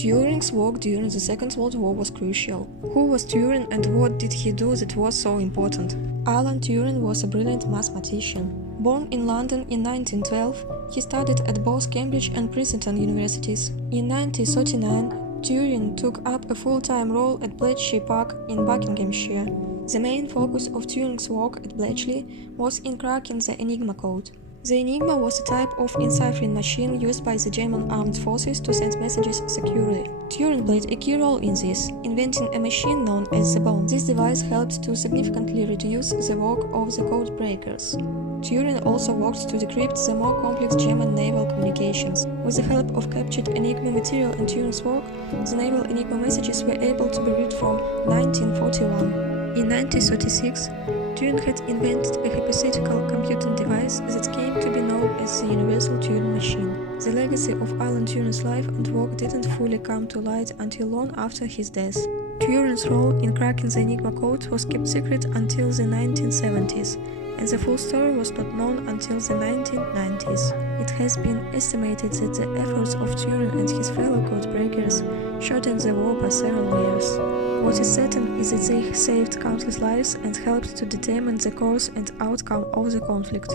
Turing's work during the Second World War was crucial. Who was Turing and what did he do that was so important? Alan Turing was a brilliant mathematician. Born in London in 1912, he studied at both Cambridge and Princeton universities. In 1939, Turing took up a full-time role at Bletchley Park in Buckinghamshire. The main focus of Turing's work at Bletchley was in cracking the Enigma code. The Enigma was a type of enciphering machine used by the German armed forces to send messages securely. Turing played a key role in this, inventing a machine known as the bomb. This device helped to significantly reduce the work of the code breakers. Turing also worked to decrypt the more complex German naval communications. With the help of captured Enigma material in Turing's work, the naval Enigma messages were able to be read from 1941. In 1936, Turing had invented a hypothetical computing device that came to be known as the Universal Turing Machine. The legacy of Alan Turing's life and work didn't fully come to light until long after his death. Turing's role in cracking the Enigma code was kept secret until the 1970s, and the full story was not known until the 1990s. It has been estimated that the efforts of Turing and his fellow code breakers shortened the war by several years. What is certain is that they saved countless lives and helped to determine the course and outcome of the conflict.